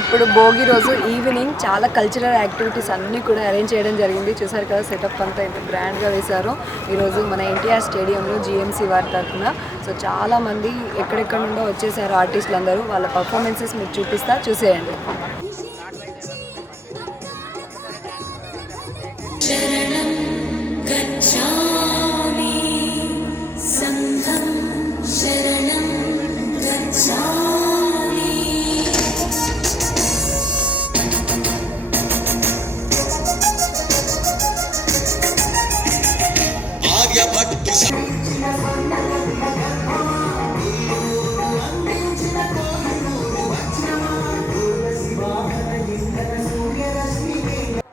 ఇప్పుడు భోగి రోజు ఈవినింగ్ చాలా కల్చరల్ యాక్టివిటీస్ అన్నీ కూడా అరేంజ్ చేయడం జరిగింది. చూసారు కదా, సెటప్ అంతా ఎంత గ్రాండ్గా వేశారో ఈరోజు మన ఎన్టీఆర్ స్టేడియంలో జీఎంసీ వారి తరఫున. సో చాలామంది ఎక్కడెక్కడ నుండో వచ్చేసారు ఆర్టిస్టులు అందరూ. వాళ్ళ పర్ఫార్మెన్సెస్ మీకు చూపిస్తా, చూసేయండి.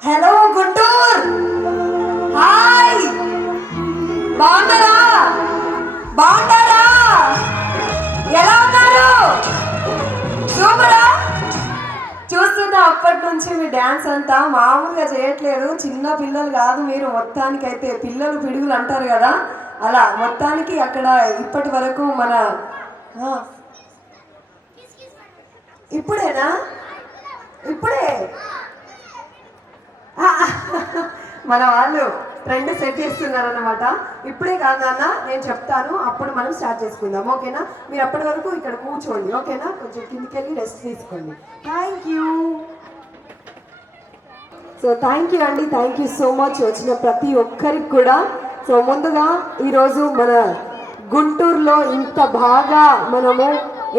హలో గుంటూరు, హాయ్, బాగున్నారా? బాగుంటారా? ఎలా ఉన్నారు? సూపరా? చూస్తున్నా అప్పటి నుంచి మీ డ్యాన్స్ అంతా మామూలుగా చేయట్లేదు. చిన్న పిల్లలు కాదు మీరు, మొత్తానికైతే పిల్లలు పిడుగులు అంటారు కదా, అలా మొత్తానికి అక్కడ ఇప్పటి వరకు మన ఇప్పుడేనా? ఇప్పుడే మన వాళ్ళు ట్రెండ్ సెట్ చేస్తున్నారు అన్నమాట. ఇప్పుడే కాదన్నా, నేను చెప్తాను, అప్పుడు మనం స్టార్ట్ చేసుకుందాం, ఓకేనా? మీరు అప్పటి వరకు ఇక్కడ కూర్చోండి, ఓకేనా? కొంచెం కిందికి వెళ్ళి రెస్ట్ తీసుకోండి. Thank you. So thank you అండి, థ్యాంక్ యూ సో మచ్ వచ్చిన ప్రతి ఒక్కరికి కూడా. సో ముందుగా ఈరోజు మన గుంటూరులో ఇంత బాగా మనము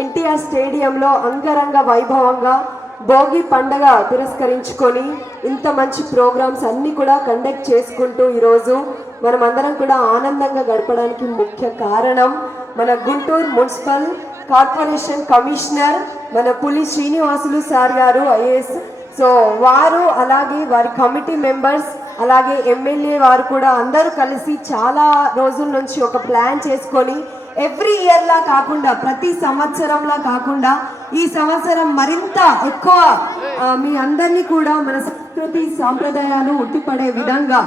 ఎన్టీఆర్ స్టేడియంలో అంగరంగ వైభవంగా భోగి పండగ పురస్కరించుకొని ఇంత మంచి ప్రోగ్రామ్స్ అన్నీ కూడా కండక్ట్ చేసుకుంటూ ఈరోజు మనమందరం కూడా ఆనందంగా గడపడానికి ముఖ్య కారణం మన గుంటూరు మున్సిపల్ కార్పొరేషన్ కమిషనర్ మన పులి శ్రీనివాసులు సార్ గారు, ఐఏఎస్. సో వారు అలాగే వారి కమిటీ మెంబర్స్ అలాగే ఎమ్మెల్యే వారు కూడా అందరూ కలిసి చాలా రోజుల నుంచి ఒక ప్లాన్ చేసుకొని ఎవ్రీ ఇయర్లా కాకుండా, ప్రతి సంవత్సరంలా కాకుండా ఈ సంవత్సరం మరింత ఎక్కువ మీ అందరినీ కూడా మన సంస్కృతి సాంప్రదాయాలు ఉట్టిపడే విధంగా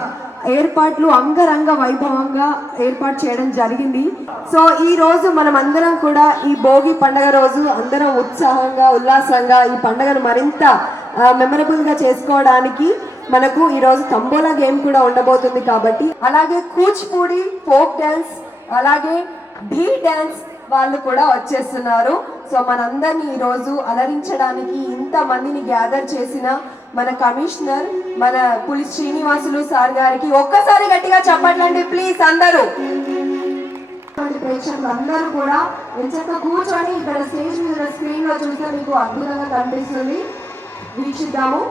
ఏర్పాట్లు అంగరంగ వైభవంగా ఏర్పాటు చేయడం జరిగింది. సో ఈ రోజు మనం అందరం కూడా ఈ భోగి పండుగ రోజు అందరం ఉత్సాహంగా ఉల్లాసంగా ఈ పండుగను మరింత మెమరబుల్ గా చేసుకోవడానికి మనకు ఈరోజు తంబోలా గేమ్ కూడా ఉండబోతుంది. కాబట్టి అలాగే కూచిపూడి, ఫోక్ డ్యాన్స్, అలాగే ఢీ డ్యాన్స్ వాళ్ళు కూడా వచ్చేస్తున్నారు. సో మనందరినీ ఈరోజు అలరించడానికి ఇంతమందిని గ్యాదర్ చేసిన మన కమిషనర్ మన పులి శ్రీనివాసులు సార్ గారికి ఒక్కసారి గట్టిగా చెప్పట్లండి ప్లీజ్. అందరూ ప్రేక్షకులు అందరూ కూడా ఎంచక్క కూర్చొని ఇక్కడ స్టేజ్ మీద స్క్రీన్ లో చూస్తే మీకు అద్భుతంగా కనిపిస్తుంది, వీక్షిద్దాము.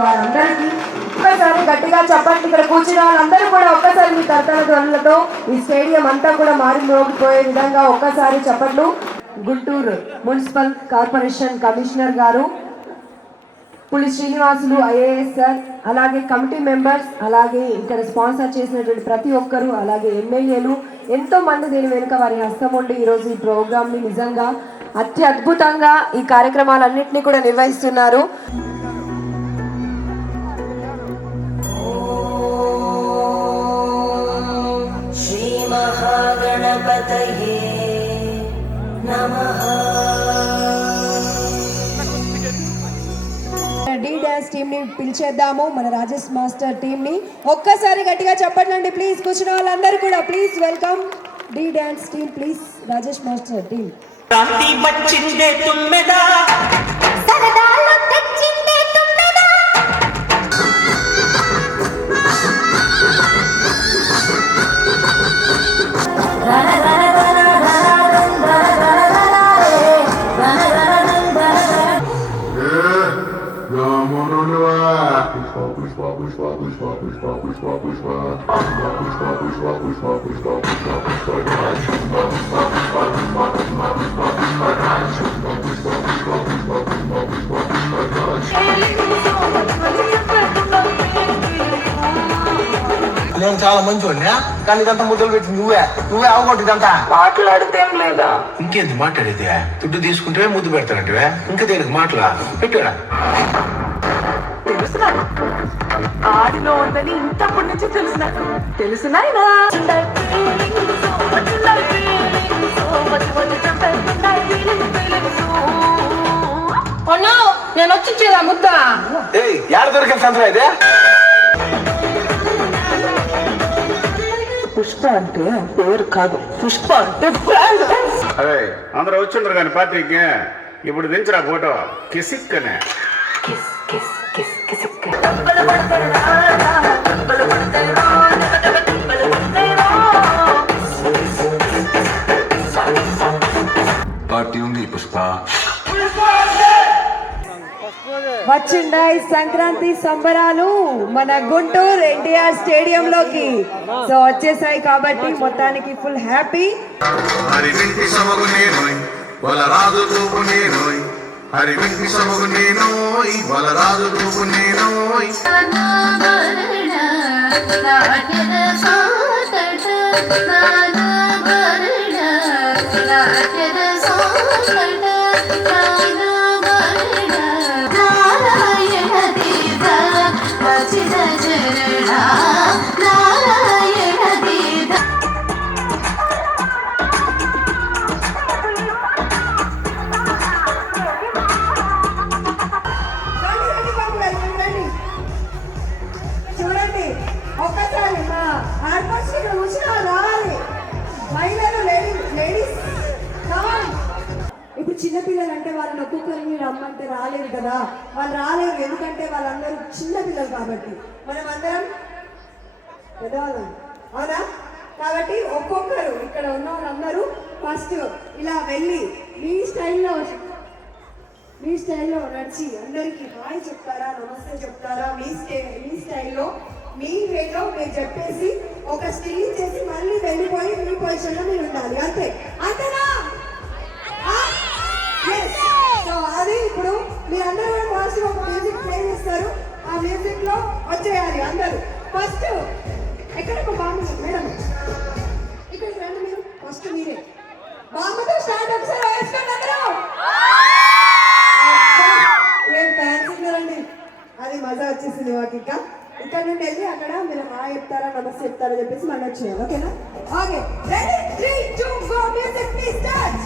వారందరికీ ఒక్కసారి గట్టిగా చెప్పండి. ఇక్కడ కూర్చున్న వాళ్ళందరూ కూడా ఒక్కసారి మీ కర్తల ధ్వనులతో ఈ స్టేడియం అంతా కూడా మారి మోగిపోయే విధంగా ఒక్కసారి చెప్పట్లు. గుంటూరు మున్సిపల్ కార్పొరేషన్ కమిషనర్ గారు పులి శ్రీనివాసులు ఐఏఎస్ సార్, అలాగే కమిటీ మెంబర్స్, అలాగే ఇక్కడ స్పాన్సర్ చేసినటువంటి ప్రతి ఒక్కరు, అలాగే ఎమ్మెల్యేలు ఎంతో మంది దీని వెనుక వారి హస్తం ఉండి ఈరోజు ఈ ప్రోగ్రామ్ని నిజంగా అత్యద్భుతంగా ఈ కార్యక్రమాలన్నింటినీ కూడా నిర్వహిస్తున్నారు. గణపతయే నమః. డి డాన్స్ టీమ్ ని పిలిచేద్దాము, మన రాజేష్ మాస్టర్ టీమ్ ని. ఒక్కసారి గట్టిగా చెప్పండి ప్లీజ్. కూర్చున్న వాళ్ళందరూ కూడా please welcome the dance team please. Rajesh master team Kranti వచ్చిందే తుమ్మెదా సరదాలు తెచ్చిందే తుమ్మెదా నేను చాలా మంచివాడినా కానీ ఇదంతా ముద్దలు పెట్టి నువ్వే అవగొట్టిదంతా మాట్లాడితేం లేదా ఇంకేంది మాట్లాడేది దుడ్డు తీసుకుంటే ముద్దు పెడతానంటే ఇంకా దేనికి మాటలా పెట్టాడా తెలుసు నాకు ఆడిలో ఉందని ఇంతప్పటి నుంచి తెలుసు నాకు తెలుసు నాయనా నేను వచ్చి ఇచ్చేదా ముద్ద ఏయ్ యాడ దొరికిన సంతరా ఇదే పుష్ప అంటే పేరు కాదు పుష్ప అంటే బ్రాండ్ అదే అందరూ వచ్చిండ్రు కానీ పార్టీకి ఇప్పుడు దించరా ఫోటో కిసిక్ అనే kiss kiss kiss Kissik party ఉంది పుష్ప వచ్చిండాయి సంక్రాంతి సంబరాలు మన గుంటూరు ఎన్టీఆర్ స్టేడియంలోకి సో వచ్చేసాయి కాబట్టి మొత్తానికి ఫుల్ హ్యాపీ. హరి వెంటి సమగు నేనోయ్ వలరాజు రూపు నేనోయ్ హరి వెంటి సమగు నేనోయ్ వలరాజు రూపు నేనోయ్ చూడండి ఒక్కసారి మా ఆర్పస్ కూర్చున్నా రావాలి మహిళలు లేడీస్ కావాలి. ఇప్పుడు చిన్నపిల్లలు అంటే వాళ్ళని ఒక్కొక్కరిని రమ్మంటే రాలేరు కదా, వాళ్ళు రాలేరు ఎందుకంటే వాళ్ళందరూ చిన్నపిల్లలు కాబట్టి మనం అందరం పెద్దవాళ్ళం అవునా. కాబట్టి ఒక్కొక్కరు ఇక్కడ ఉన్న వాళ్ళందరూ ఫస్ట్ ఇలా వెళ్ళి మీ స్టైల్లో నడిచి అందరికి హాయ్ చెప్తారా నమస్తే చెప్తారా మీ స్టైల్లో మీ వేలో మీరు చెప్పేసి ఒక స్టిల్ చేసి మళ్ళీ వెళ్ళిపోయి మీ పొజిషన్లో మీరు ఉండాలి అంతే అంతేనా. సో అది ఇప్పుడు మీరందరూ ఫస్ట్ ఒక మ్యూజిక్ ప్లే చేస్తారు, ఆ మ్యూజిక్ లో వచ్చేయాలి అందరూ. ఫస్ట్ ఎక్కడికి బాంబు మేడం ఇక్కడికి రండి మీరు ఫస్ట్ మీరే బాంబుతో స్టార్ట్ ఒకసారి వేసుకోండి అందరూ. ఏం ఫ్యాన్స్ ఉన్నారండి, అది మజా వచ్చేసింది మాకు. ఇంకా ఇక్కడ నుండి వెళ్ళి అక్కడ మీరు హాయ్ చెప్తారా నమస్తే చెప్తారా చెప్పేసి మళ్ళీ వచ్చేయాలి ఓకేనా. Okay ready 3 2 4 music please start.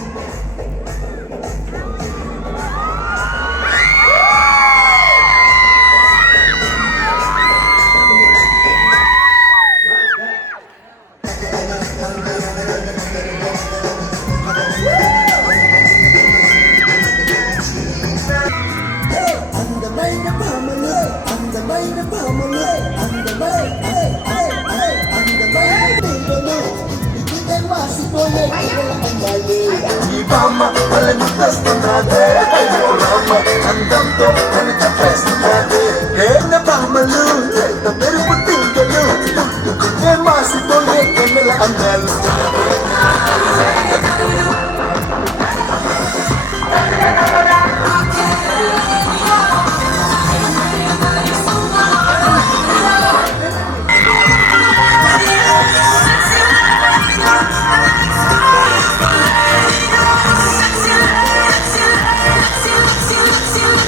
అందంతో నన్ను చెప్పేస్తున్నది బామ్మలు పెరుగు తింగలు పుట్టుకునే మాసిపోయే కన్నుల అందాలు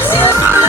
Yeah.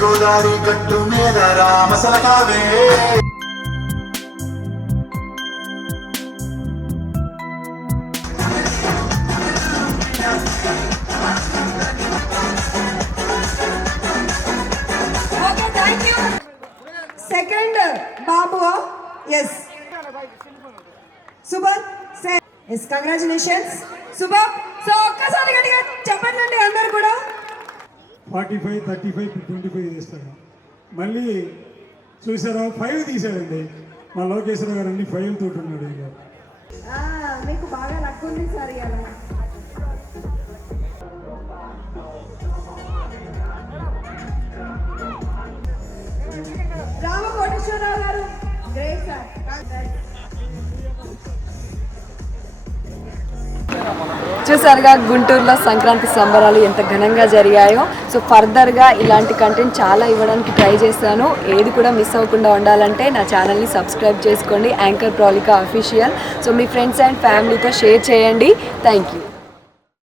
గోదావరి గట్టు మీద రామసలకావే ఓకే థ్యాంక్ యూ సెకండ్ బాబు ఎస్ సుభన్ ఎస్ కంగ్రాచులేషన్స్ శుభం సో ఒక్కసారి గట్టిగా చెప్పండి అందరు కూడా 45, 35, 25 తీస్తాడు. మళ్ళీ చూసారా 5 తీశాడండి. మా లోకేశ్వర గారు అన్ని 5 తోటి ఉన్నాడు. మీకు బాగా లక్ ఉంది సార్ ఇలా రామకోటేశ్వరరావు గారు గ్రేట్ సార్. చూసారుగా గుంటూరులో సంక్రాంతి సంబరాలు ఎంత ఘనంగా జరిగాయో. సో ఫర్దర్గా ఇలాంటి కంటెంట్ చాలా ఇవ్వడానికి ట్రై చేస్తాను. ఏది కూడా మిస్ అవ్వకుండా ఉండాలంటే నా ఛానల్ని సబ్స్క్రైబ్ చేసుకోండి, యాంకర్ ప్రౌలిక అఫీషియల్. సో మీ ఫ్రెండ్స్ అండ్ ఫ్యామిలీతో షేర్ చేయండి. Thank you.